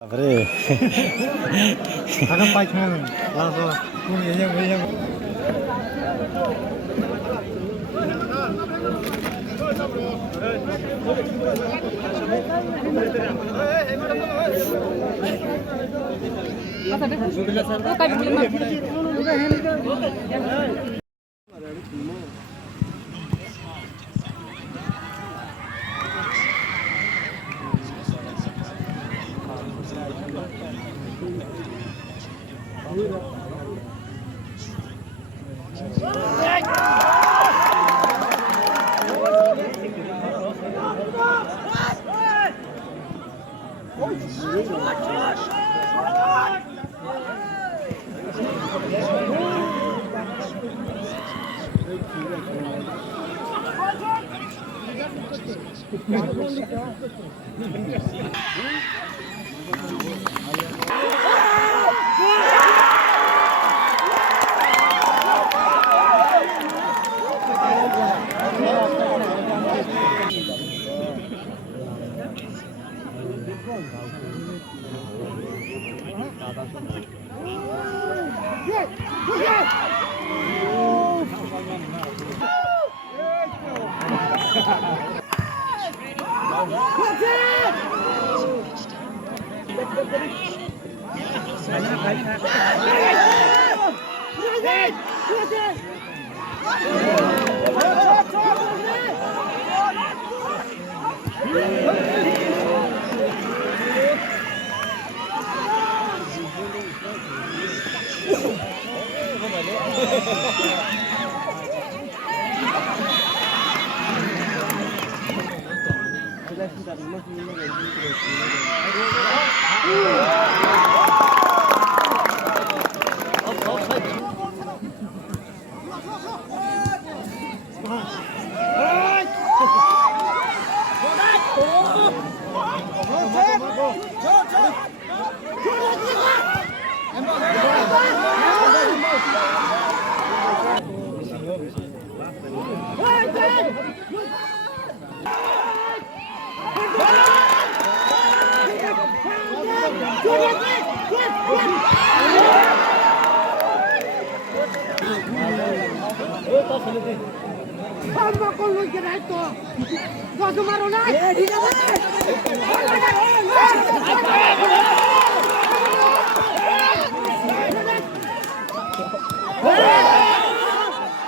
Bre. Agak pakai langsung punya yang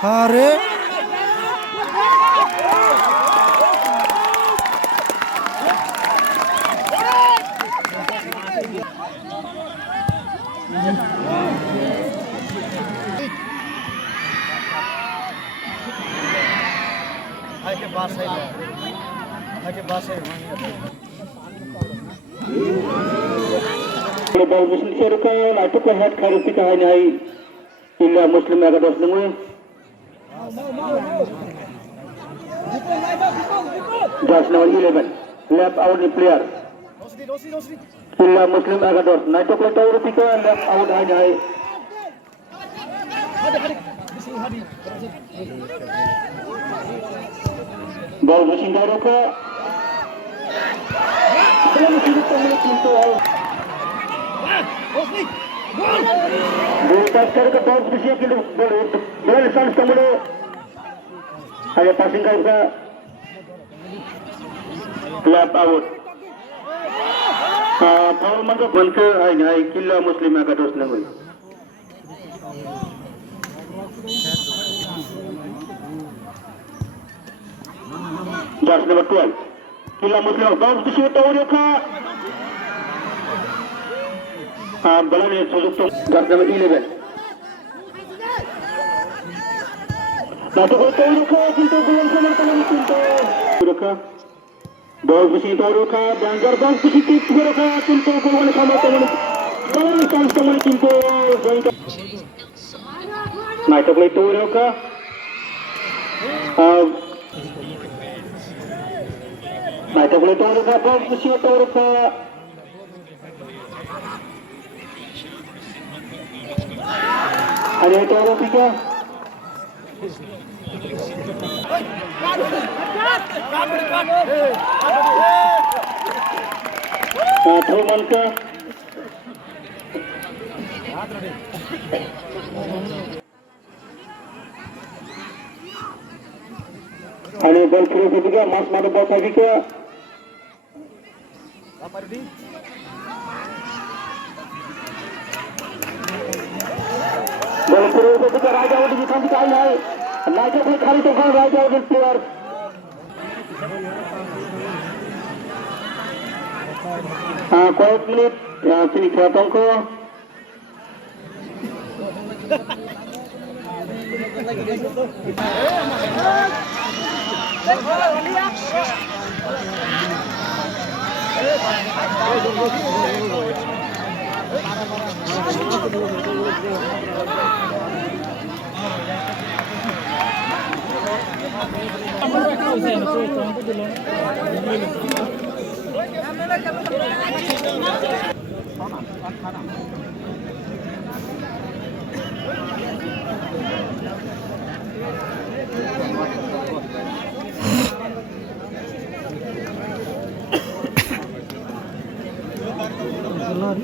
Hare Global Muslim Circle atuk lihat kari kita hanya illa Muslim agados nunggu. Just number 11 left out the player. Illa Muslim agados naik ke tahu rupika left out hanya. Ball pushing dari ke. Bukan ke ball pushing ke bola sans kamu. Hanya passing ke left out. Foul mangga bantu hanya Illa Muslim agados nunggu. Just number 12. Illa Muslim bounce to shoot over ka. Bola ni sujud tu. Just number 11. Satu gol over ka. Cinta bola sama sama cinta. Over ka. Ball to shoot over ka. Danger bounce to shoot over ka. Cinta bola sama sama. Bola sama sama cinta. Naik ke play over ka. Naik boleh tahu ke ball mesti tahu ke ada tahu tiga Truman ke आणि ball फिरवत होती का मास मारो ball पाहिजे का ball फिरवत होती का राजावरती थांबी काय नाही नाच्याकडे खाली तो खाली राजावर प्लेअर कॉलेज मिनिट তিনি খেলাত অঙ্ক Lari,